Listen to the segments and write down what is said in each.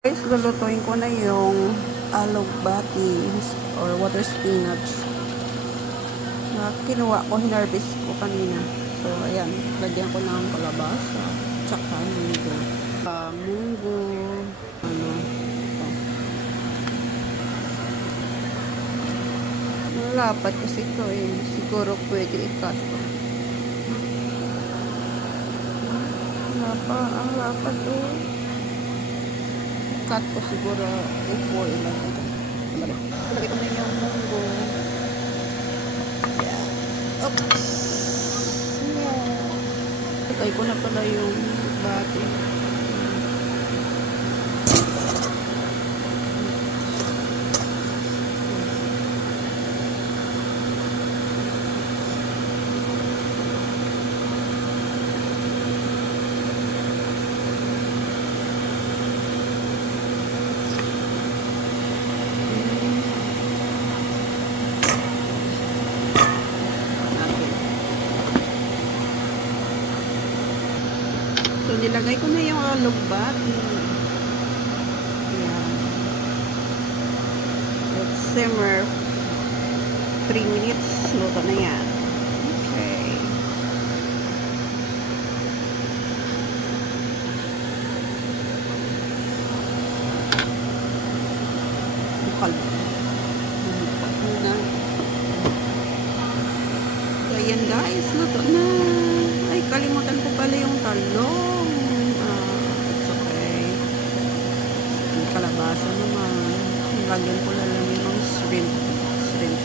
Guys, lulutuin ko na yung alugbati or water spinach na kinuha ko, hinarvest ko kanina. So, ayan, lagyan ko ng kalabasa, tsaka munggo. Munggo, ano, ito. Malapat kasi ito eh. Siguro pwede ikat. Ang lapat oh. Cut ko siguro A4 lang. Lagay ko na yung munggo. Yeah. Oops. Yeah. Lagay ko na pala yung bati. So, nilagay ko na yung alugbati. Ayan. Let's simmer 3 minutes. Luto na yan. Okay. Bukal. Bukal muna. So, ayan guys. Luto na. Ay, kalimutan ko pala yung talong. It's okay. Yung kalabasa naman. Lagyan ko lang yung shrimp. Shrimp.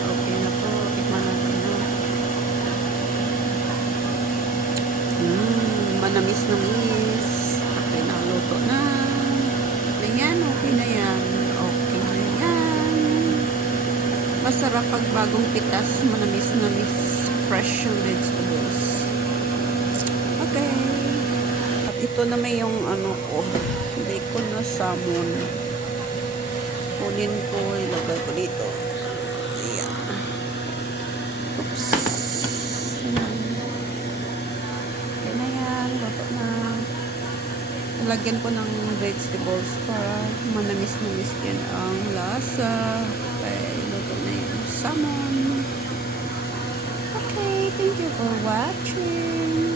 Okay na po. Tikman natin na. Manamis-namis. Okay na, luto na. Okay na yan. Okay na yan. Masarap pag bagong pitas, manamis-namis, fresh yung vegetables. Okay. At ito na may yung ano ko, bacon na salmon. Kunin ko, ilagay ko dito. Ayan. Oops. Ayan. Okay na yan. Luto na. Lagyan ko ng vegetables para manamis-namis din ang lasa. Okay, luto na yung salmon. Okay, thank you for watching.